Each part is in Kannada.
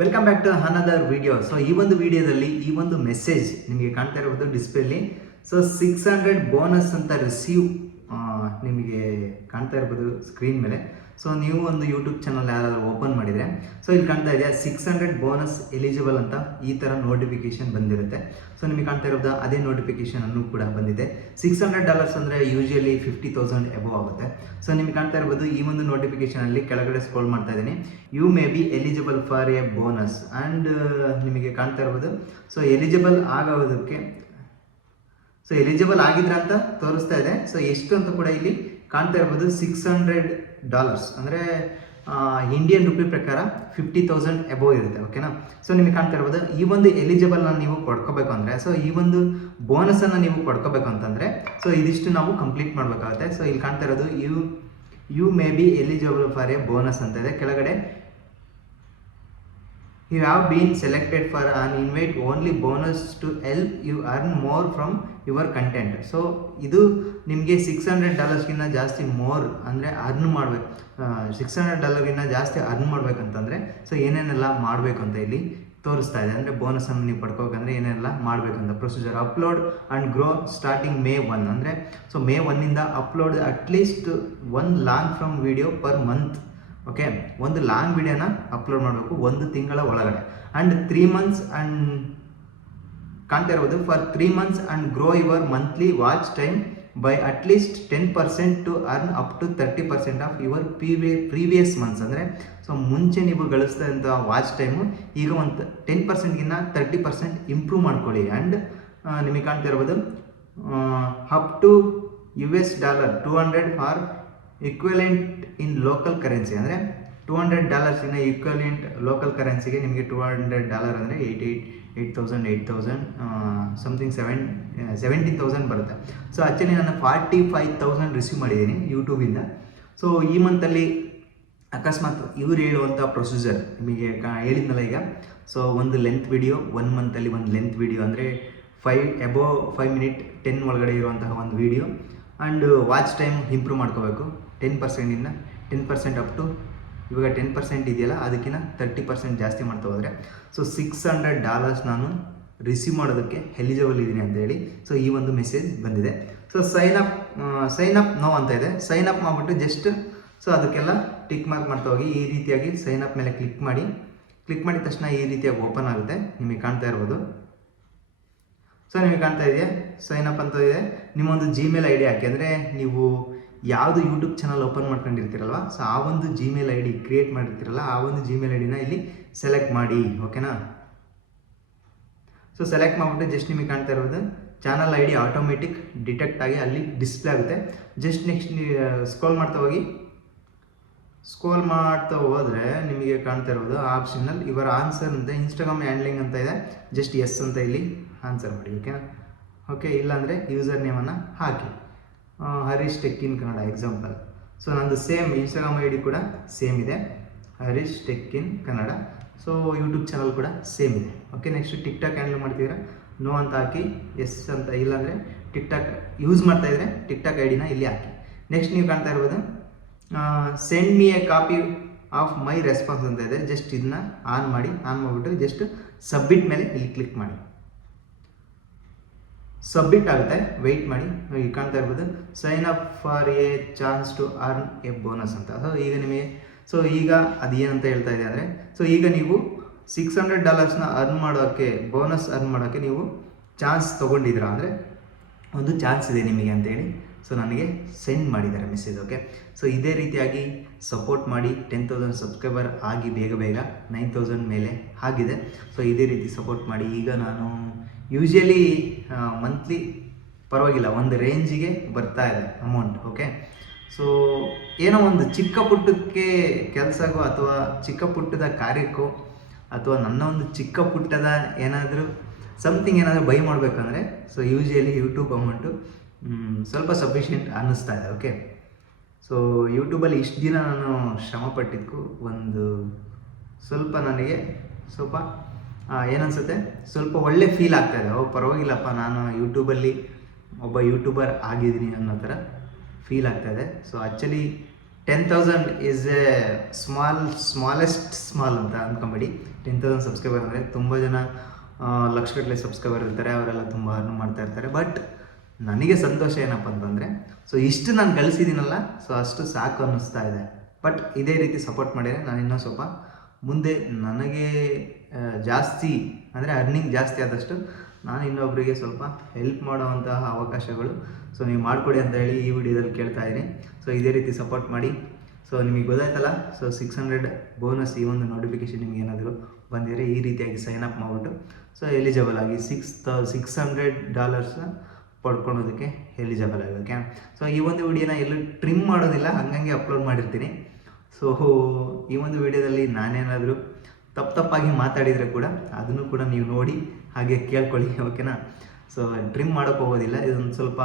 Welcome back to another video. So ಈ ಒಂದು ವಿಡಿಯೋದಲ್ಲಿ ಈ ಒಂದು ಮೆಸೇಜ್ ನಿಮಗೆ ಕಾಣ್ತಾ ಇರಬಹುದು ಡಿಸ್ಪ್ಲೇಲಿ. ಸೊ 600 ಬೋನಸ್ ಅಂತ ರಿಸೀವ್ ನಿಮಗೆ ಕಾಣ್ತಾ ಇರ್ಬೋದು ಸ್ಕ್ರೀನ್ ಮೇಲೆ. ಸೊ ನೀವು ಒಂದು ಯೂಟ್ಯೂಬ್ ಚಾನಲ್ ಯಾರಾದರೂ ಓಪನ್ ಮಾಡಿದರೆ ಸೊ ಇಲ್ಲಿ ಕಾಣ್ತಾ ಇದೆ 600 ಬೋನಸ್ ಎಲಿಜಿಬಲ್ ಅಂತ ಈ ಥರ ನೋಟಿಫಿಕೇಶನ್ ಬಂದಿರುತ್ತೆ. ಸೊ ನಿಮಗೆ ಕಾಣ್ತಾ ಇರೋದು ಅದೇ ನೋಟಿಫಿಕೇಶನ್ ಅನ್ನು ಕೂಡ ಬಂದಿದೆ. $600 ಅಂದರೆ ಯೂಶುವಲಿ 50,000 ಎಬೋ ಆಗುತ್ತೆ. ಸೊ ನಿಮಗೆ ಕಾಣ್ತಾ ಇರ್ಬೋದು ಈ ಒಂದು ನೋಟಿಫಿಕೇಶನಲ್ಲಿ ಕೆಳಗಡೆ ಸ್ಕ್ರೋಲ್ ಮಾಡ್ತಾ ಇದ್ದೀನಿ. You may be eligible for a bonus and ನಿಮಗೆ ಕಾಣ್ತಾ ಇರ್ಬೋದು. ಸೊ ಎಲಿಜಿಬಲ್ ಆಗೋದಕ್ಕೆ ಸೊ ಎಲಿಜಿಬಲ್ ಆಗಿದ್ರೆ ಅಂತ ತೋರಿಸ್ತಾ ಇದೆ. ಸೊ ಎಷ್ಟು ಅಂತ ಕೂಡ ಇಲ್ಲಿ ಕಾಣ್ತಾ ಇರ್ಬೋದು. $600 ಅಂದರೆ ಇಂಡಿಯನ್ ರುಪಿ ಪ್ರಕಾರ 50,000 ಎಬೋ ಇರುತ್ತೆ. ಓಕೆನಾ. ಸೊ ನಿಮಗೆ ಕಾಣ್ತಾ ಇರ್ಬೋದು ಈ ಒಂದು ಎಲಿಜಿಬಲ್ನ ನೀವು ಕೊಡ್ಕೋಬೇಕು ಅಂದರೆ ಸೊ ಈ ಒಂದು ಬೋನಸನ್ನು ನೀವು ಕೊಡ್ಕೋಬೇಕು ಅಂತಂದರೆ ಸೊ ಇದಿಷ್ಟು ನಾವು ಕಂಪ್ಲೀಟ್ ಮಾಡಬೇಕಾಗುತ್ತೆ. ಸೊ ಇಲ್ಲಿ ಕಾಣ್ತಾ ಇರೋದು you may be eligible for a bonus ಅಂತ ಇದೆ. ಕೆಳಗಡೆ you have been selected for an invite only bonus to help you earn more from your content. So ಇದು ನಿಮಗೆ $600 ಜಾಸ್ತಿ ಮೋರ್ ಅಂದರೆ ಅರ್ನ್ ಮಾಡಬೇಕು. $600 ಜಾಸ್ತಿ ಅರ್ನ್ ಮಾಡಬೇಕಂತಂದರೆ ಸೊ ಏನೇನೆಲ್ಲ ಮಾಡಬೇಕು ಅಂತ ಇಲ್ಲಿ ತೋರಿಸ್ತಾ ಇದೆ. ಅಂದರೆ ಬೋನಸನ್ನು ನೀವು ಪಡ್ಕೋಬೇಕಂದ್ರೆ ಏನೆಲ್ಲ ಮಾಡಬೇಕಂತ procedure upload and grow starting May 1 ಅಂದರೆ so May 1 upload at least 1 long from video per month. Okay, ಒಂದು ಲಾಂಗ್ ವಿಡಿಯೋನ ಅಪ್ಲೋಡ್ ಮಾಡಬೇಕು 1 ತಿಂಗಳ ಒಳಗಡೆ. ಆ್ಯಂಡ್ 3 months ಆ್ಯಂಡ್ ಕಾಣ್ತಾ ಇರ್ಬೋದು for 3 months and grow your monthly watch time by at least 10% to earn up to 30% of your previous months. ಅಂದರೆ ಸೊ ಮುಂಚೆ ನೀವು ಗಳಿಸಿದಂಥ ವಾಚ್ ಟೈಮು ಈಗ ಒಂದು 10%ಗಿನ್ನ 30% ಇಂಪ್ರೂವ್ ಮಾಡ್ಕೊಳ್ಳಿ. ಆ್ಯಂಡ್ ನಿಮಗೆ ಕಾಣ್ತಾ ಇರ್ಬೋದು up to US $200 or equivalent in local currency. ಅಂದರೆ $200 ಈಕ್ವಲೆಂಟ್ ಲೋಕಲ್ ಕರೆನ್ಸಿಗೆ ನಿಮಗೆ $200 ಅಂದರೆ 8,000 ಸಮಥಿಂಗ್ 17,000 ಬರುತ್ತೆ. ಸೊ ಆ್ಯಕ್ಚುಲಿ ನಾನು 45,000 ರಿಸೀವ್ ಮಾಡಿದ್ದೀನಿ ಯೂಟ್ಯೂಬಿಂದ. ಸೊ ಈ ಮಂತಲ್ಲಿ ಅಕಸ್ಮಾತ್ ಇವ್ರು ಹೇಳುವಂಥ ಪ್ರೊಸೀಜರ್ ನಿಮಗೆ ಹೇಳಿದ್ನಲ್ಲ ಈಗ. ಸೊ ಒಂದು ಲೆಂತ್ ವಿಡಿಯೋ 1 ಮಂತಲ್ಲಿ ಒಂದು ಲೆಂತ್ ವಿಡಿಯೋ ಅಂದರೆ 5 minute 10 ಒಳಗಡೆ ಇರುವಂತಹ ಒಂದು video and watch time improve ಮಾಡ್ಕೋಬೇಕು 10%ಇಂದ 10% ಅಪ್ ಟು ಇವಾಗ 10% ಇದೆಯಲ್ಲ ಅದಕ್ಕಿಂತ 30% ಜಾಸ್ತಿ ಮಾಡ್ತಾ ಹೋದರೆ ಸೊ $600 ನಾನು ರಿಸೀವ್ ಮಾಡೋದಕ್ಕೆ ಎಲಿಜಿಬಲ್ ಇದ್ದೀನಿ ಅಂತ ಹೇಳಿ ಸೊ ಈ ಒಂದು ಮೆಸೇಜ್ ಬಂದಿದೆ. ಸೊ ಸೈನ್ ಅಪ್ ನೋ ಅಂತ ಇದೆ. ಸೈನ್ ಅಪ್ ಮಾಡಿಬಿಟ್ಟು ಜಸ್ಟ್ ಸೊ ಅದಕ್ಕೆಲ್ಲ ಟಿಕ್ ಮಾರ್ಕ್ ಮಾಡ್ತಾ ಹೋಗಿ ಈ ರೀತಿಯಾಗಿ ಸೈನ್ ಅಪ್ ಮೇಲೆ ಕ್ಲಿಕ್ ಮಾಡಿದ ತಕ್ಷಣ ಈ ರೀತಿಯಾಗಿ ಓಪನ್ ಆಗುತ್ತೆ. ನಿಮಗೆ ಕಾಣ್ತಾ ಇರ್ಬೋದು. ಸೊ ನಿಮಗೆ ಕಾಣ್ತಾ ಇದೆಯಾ ಸೈನ್ ಅಪ್ ಅಂತ ಇದೆ. ನಿಮ್ಮೊಂದು Gmail ID ಹಾಕಿ. ಅಂದರೆ ನೀವು ಯಾವುದು ಯೂಟ್ಯೂಬ್ ಚಾನಲ್ ಓಪನ್ ಮಾಡ್ಕೊಂಡಿರ್ತೀರಲ್ವ ಸೊ ಆ ಒಂದು Gmail ID ಕ್ರಿಯೇಟ್ ಮಾಡಿರ್ತೀರಲ್ಲ ಆ ಒಂದು Gmail IDನ ಇಲ್ಲಿ ಸೆಲೆಕ್ಟ್ ಮಾಡಿ. ಓಕೆನಾ. ಸೊ ಸೆಲೆಕ್ಟ್ ಮಾಡಿಬಿಟ್ಟು ಜಸ್ಟ್ ನಿಮಗೆ ಕಾಣ್ತಾ ಇರೋದು ಚಾನಲ್ ID ಆಟೋಮೆಟಿಕ್ ಡಿಟೆಕ್ಟ್ ಆಗಿ ಅಲ್ಲಿ ಡಿಸ್ಪ್ಲೇ ಆಗುತ್ತೆ. ಜಸ್ಟ್ ನೆಕ್ಸ್ಟ್ ಸ್ಕ್ರೋಲ್ ಮಾಡ್ತಾ ಹೋದರೆ ನಿಮಗೆ ಕಾಣ್ತಾ ಇರೋದು ಆಪ್ಷನಲ್ಲಿ ಇವರ ಆನ್ಸರ್ ಅಂತ ಇನ್ಸ್ಟಾಗ್ರಾಮ್ ಹ್ಯಾಂಡ್ಲಿಂಗ್ ಅಂತ ಇದೆ. ಜಸ್ಟ್ ಎಸ್ ಅಂತ ಇಲ್ಲಿ ಆನ್ಸರ್ ಮಾಡಿ. ಓಕೆನಾ. ಓಕೆ, ಇಲ್ಲಾಂದರೆ ಯೂಸರ್ ನೇಮನ್ನು ಹಾಕಿ Harish tech in Kannada example. So ನಂದು ಸೇಮ್ ಇನ್ಸ್ಟಾಗ್ರಾಮ್ ID ಕೂಡ ಸೇಮ್ ಇದೆ Harish tech in Kannada. So YouTube channel ಕೂಡ ಸೇಮ್ ಇದೆ. ಓಕೆ, ನೆಕ್ಸ್ಟ್ ಟಿಕ್ಟಾಕ್ ಹ್ಯಾಂಡಲ್ ಮಾಡ್ತಿದ್ರೆ ನೋ ಅಂತ ಹಾಕಿ ಎಸ್ ಅಂತ. ಇಲ್ಲಾಂದರೆ ಟಿಕ್ಟಾಕ್ ಯೂಸ್ ಮಾಡ್ತಾಯಿದ್ರೆ ಟಿಕ್ಟಾಕ್ IDನ ಇಲ್ಲಿ ಹಾಕಿ. ನೆಕ್ಸ್ಟ್ ನೀವು ಕಾಣ್ತಾ ಇರ್ಬೋದು send me a copy of my response ಅಂತ ಇದೆ. ಜಸ್ಟ್ ಇದನ್ನ ಆನ್ ಮಾಡಿಬಿಟ್ಟು ಜಸ್ಟ್ ಸಬ್ಮಿಟ್ ಮೇಲೆ ಇಲ್ಲಿ ಕ್ಲಿಕ್ ಮಾಡಿ. ಸಬ್ಮಿಟ್ ಆಗುತ್ತೆ, ವೆಯ್ಟ್ ಮಾಡಿ. ಈಗ ಕಾಣ್ತಾ ಇರ್ಬೋದು sign up for a chance to earn a bonus ಅಂತ. ಸೊ ಈಗ ನಿಮಗೆ ಸೊ ಈಗ ಅದು ಏನಂತ ಹೇಳ್ತಾ ಇದೆ ಅಂದರೆ ಸೊ ಈಗ ನೀವು $600 ಅರ್ನ್ ಮಾಡೋಕ್ಕೆ ಬೋನಸ್ ಅರ್ನ್ ಮಾಡೋಕ್ಕೆ ನೀವು ಚಾನ್ಸ್ ತೊಗೊಂಡಿದ್ದೀರಾ ಅಂದರೆ ಒಂದು ಚಾನ್ಸ್ ಇದೆ ನಿಮಗೆ ಅಂತೇಳಿ ಸೊ ನನಗೆ ಸೆಂಡ್ ಮಾಡಿದ್ದಾರೆ ಮೆಸೇಜ್. ಓಕೆ, ಸೊ ಇದೇ ರೀತಿಯಾಗಿ ಸಪೋರ್ಟ್ ಮಾಡಿ 10,000 ಸಬ್ಸ್ಕ್ರೈಬರ್ ಆಗಿ ಬೇಗ 9,000 ಮೇಲೆ ಆಗಿದೆ. ಸೊ ಇದೇ ರೀತಿ ಸಪೋರ್ಟ್ ಮಾಡಿ. ಈಗ ನಾನು ಯೂಶಲಿ ಮಂತ್ಲಿ ಪರವಾಗಿಲ್ಲ ಒಂದು ರೇಂಜಿಗೆ ಬರ್ತಾ ಇದೆ ಅಮೌಂಟ್. ಓಕೆ, ಸೊ ಏನೋ ಒಂದು ಚಿಕ್ಕ ಪುಟ್ಟಕ್ಕೆ ಕೆಲಸಕ್ಕೋ ಅಥವಾ ಚಿಕ್ಕ ಪುಟ್ಟದ ಕಾರ್ಯಕ್ಕೋ ಅಥವಾ ನನ್ನ ಒಂದು ಚಿಕ್ಕ ಪುಟ್ಟದ ಏನಾದರೂ ಸಮಥಿಂಗ್ ಏನಾದರೂ ಬೈ ಮಾಡಬೇಕಂದ್ರೆ ಸೊ ಯೂಶಲಿ ಯೂಟ್ಯೂಬ್ ಅಮೌಂಟು ಸ್ವಲ್ಪ ಸಫಿಷಿಯೆಂಟ್ ಅನ್ನಿಸ್ತಾ ಇದೆ. ಓಕೆ, ಸೊ ಯೂಟ್ಯೂಬಲ್ಲಿ ಇಷ್ಟು ದಿನ ನಾನು ಶ್ರಮಪಟ್ಟಿದ್ದಕ್ಕೂ ಒಂದು ಸ್ವಲ್ಪ ನನಗೆ ಸ್ವಲ್ಪ ಏನನ್ಸುತ್ತೆ ಸ್ವಲ್ಪ ಒಳ್ಳೆ ಫೀಲ್ ಆಗ್ತಾಯಿದೆ. ಪರವಾಗಿಲ್ಲಪ್ಪ ನಾನು ಯೂಟ್ಯೂಬಲ್ಲಿ ಒಬ್ಬ ಯೂಟ್ಯೂಬರ್ ಆಗಿದ್ದೀನಿ ಅನ್ನೋ ಥರ ಫೀಲ್ ಆಗ್ತಾಯಿದೆ. So actually 10,000 is A smallest small ಅಂತ ಅಂದ್ಕೊಂಬೇಡಿ. 10,000 ಸಬ್ಸ್ಕ್ರೈಬರ್ ಅಂದರೆ ತುಂಬ ಜನ ಲಕ್ಷಗಟ್ಟಲೆ ಸಬ್ಸ್ಕ್ರೈಬರ್ ಇರ್ತಾರೆ, ಅವರೆಲ್ಲ ತುಂಬ ಅರ್ನ್ ಮಾಡ್ತಾ ಇರ್ತಾರೆ. ಬಟ್ ನನಗೆ ಸಂತೋಷ ಏನಪ್ಪ ಅಂತಂದರೆ, ಸೊ ಇಷ್ಟು ನಾನು ಗಳಿಸಿದ್ದೀನಲ್ಲ, ಸೊ ಅಷ್ಟು ಸಾಕು ಅನ್ನಿಸ್ತಾ ಇದೆ. ಬಟ್ ಇದೇ ರೀತಿ ಸಪೋರ್ಟ್ ಮಾಡಿದರೆ ನಾನು ಇನ್ನೂ ಸ್ವಲ್ಪ ಮುಂದೆ ನನಗೆ ಜಾಸ್ತಿ ಅಂದರೆ ಅರ್ನಿಂಗ್ ಜಾಸ್ತಿ ಆದಷ್ಟು ನಾನು ಇನ್ನೊಬ್ಬರಿಗೆ ಸ್ವಲ್ಪ ಹೆಲ್ಪ್ ಮಾಡುವಂತಹ ಅವಕಾಶಗಳು ಸೊ ನೀವು ಮಾಡಿಕೊಡಿ ಅಂತ ಹೇಳಿ ಈ ವಿಡಿಯೋದಲ್ಲಿ ಕೇಳ್ತಾ ಇದ್ದೀನಿ. ಸೊ ಇದೇ ರೀತಿ ಸಪೋರ್ಟ್ ಮಾಡಿ. ಸೊ ನಿಮಗೆ ಗೊತ್ತಾಯ್ತಲ್ಲ, ಸೊ 600 ಬೋನಸ್ ಈ ಒಂದು ನೋಟಿಫಿಕೇಷನ್ ನಿಮ್ಗೆ ಏನಾದರೂ ಬಂದಿದ್ರೆ ಈ ರೀತಿಯಾಗಿ ಸೈನ್ ಅಪ್ ಮಾಡಿಬಿಟ್ಟು ಸೊ ಎಲಿಜಿಬಲ್ ಆಗಿ $600 ಪಡ್ಕೊಳೋದಕ್ಕೆ ಎಲಿಜಿಬಲ್ ಆಗಿ. ಓಕೆ, ಸೊ ಈ ಒಂದು ವಿಡಿಯೋನ ಎಲ್ಲೂ ಟ್ರಿಮ್ ಮಾಡೋದಿಲ್ಲ, ಹಂಗಂಗೆ ಅಪ್ಲೋಡ್ ಮಾಡಿರ್ತೀನಿ. ಸೊ ಈ ಒಂದು ವಿಡಿಯೋದಲ್ಲಿ ನಾನೇನಾದರೂ ತಪ್ಪಾಗಿ ಮಾತಾಡಿದರೆ ಕೂಡ ಅದನ್ನು ಕೂಡ ನೀವು ನೋಡಿ ಹಾಗೆ ಕೇಳ್ಕೊಳ್ಳಿ, ಓಕೆನಾ. ಸೊ ಟ್ರಿಮ್ ಮಾಡೋಕ್ಕೆ ಹೋಗೋದಿಲ್ಲ, ಇದೊಂದು ಸ್ವಲ್ಪ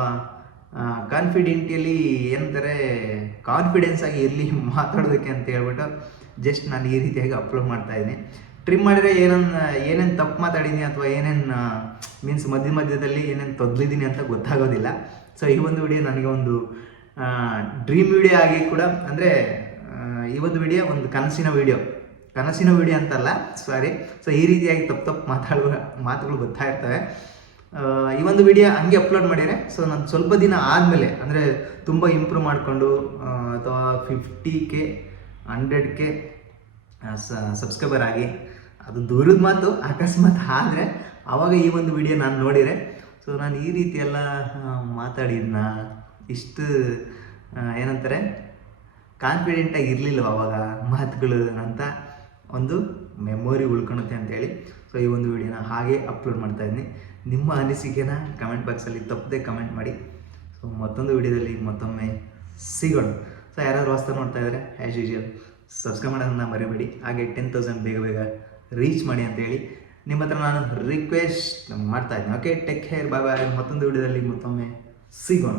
ಕಾನ್ಫಿಡೆಂಟಿಯಲಿ ಏನಂತಾರೆ ಕಾನ್ಫಿಡೆನ್ಸ್ ಆಗಿ ಇರಲಿ ಮಾತಾಡೋದಕ್ಕೆ ಅಂತ ಹೇಳ್ಬಿಟ್ಟು ಜಸ್ಟ್ ನಾನು ಈ ರೀತಿಯಾಗಿ ಅಪ್ಲೋಡ್ ಮಾಡ್ತಾಯಿದ್ದೀನಿ. ಟ್ರಿಮ್ ಮಾಡಿದರೆ ಏನೇನು ತಪ್ಪು ಮಾತಾಡಿದ್ದೀನಿ ಅಥವಾ ಏನೇನು ಮೀನ್ಸ್ ಮಧ್ಯದಲ್ಲಿ ಏನೇನು ತೊದಲಿದ್ದೀನಿ ಅಂತ ಗೊತ್ತಾಗೋದಿಲ್ಲ. ಸೊ ಈ ಒಂದು ವಿಡಿಯೋ ನನಗೆ ಒಂದು ಡ್ರೀಮ್ ವಿಡಿಯೋ ಆಗಿ ಕೂಡ, ಅಂದರೆ ಈ ಒಂದು ವಿಡಿಯೋ ಒಂದು ಕನಸಿನ ವಿಡಿಯೋ ಅಂತಲ್ಲ, ಸಾರಿ. ಸೊ ಈ ರೀತಿಯಾಗಿ ತಪ್ಪು ಮಾತುಗಳು ಬರ್ತಾ ಇರ್ತವೆ. ಈ ಒಂದು ವಿಡಿಯೋ ಹಂಗೆ ಅಪ್ಲೋಡ್ ಮಾಡಿದರೆ ಸೊ ನಾನು ಸ್ವಲ್ಪ ದಿನ ಆದಮೇಲೆ ಅಂದರೆ ತುಂಬ ಇಂಪ್ರೂವ್ ಮಾಡಿಕೊಂಡು ಅಥವಾ 50K 100K ಸಬ್ಸ್ಕ್ರೈಬರ್ ಆಗಿ, ಅದು ದೂರದ ಮಾತು, ಅಕಸ್ಮಾತ್ ಆದರೆ ಆವಾಗ ಈ ಒಂದು ವಿಡಿಯೋ ನಾನು ನೋಡಿದರೆ ಸೊ ನಾನು ಈ ರೀತಿ ಎಲ್ಲ ಮಾತಾಡಿದ್ನ ಇಷ್ಟು ಏನಂತಾರೆ ಕಾನ್ಫಿಡೆಂಟಾಗಿ ಇರಲಿಲ್ಲ ಆವಾಗ ಮಾತುಗಳು ಅಂತ ಒಂದು ಮೆಮೊರಿ ಉಳ್ಕೊಳುತ್ತೆ ಅಂತೇಳಿ ಸೊ ಈ ಒಂದು ವಿಡಿಯೋನ ಹಾಗೆ ಅಪ್ಲೋಡ್ ಮಾಡ್ತಾಯಿದ್ದೀನಿ. ನಿಮ್ಮ ಅನಿಸಿಕೆನ ಕಮೆಂಟ್ ಬಾಕ್ಸಲ್ಲಿ ತಪ್ಪದೆ ಕಮೆಂಟ್ ಮಾಡಿ. ಸೊ ಮತ್ತೊಂದು ವಿಡಿಯೋದಲ್ಲಿ ಮತ್ತೊಮ್ಮೆ ಸಿಗೋಣ. ಸೊ ಯಾರಾದರೂ ಹೊಸ್ತಾ ನೋಡ್ತಾ ಇದ್ದಾರೆ ಆ್ಯಸ್ ಯೂಶುವಲ್ ಸಬ್ಸ್ಕ್ರೈಬ್ ಮಾಡೋದನ್ನ ಮರಿಬೇಡಿ. ಹಾಗೆ 10,000 ಬೇಗ ರೀಚ್ ಮಾಡಿ ಅಂತೇಳಿ ನಿಮ್ಮ ಹತ್ರ ನಾನು ರಿಕ್ವೆಸ್ಟ್ ಮಾಡ್ತಾಯಿದ್ದೀನಿ. ಓಕೆ, ಟೇಕ್ ಕೇರ್, ಬಾಯ್ ಬಾಯ್. ಮತ್ತೊಂದು ವಿಡಿಯೋದಲ್ಲಿ ಮತ್ತೊಮ್ಮೆ ಸಿಗೋಣ.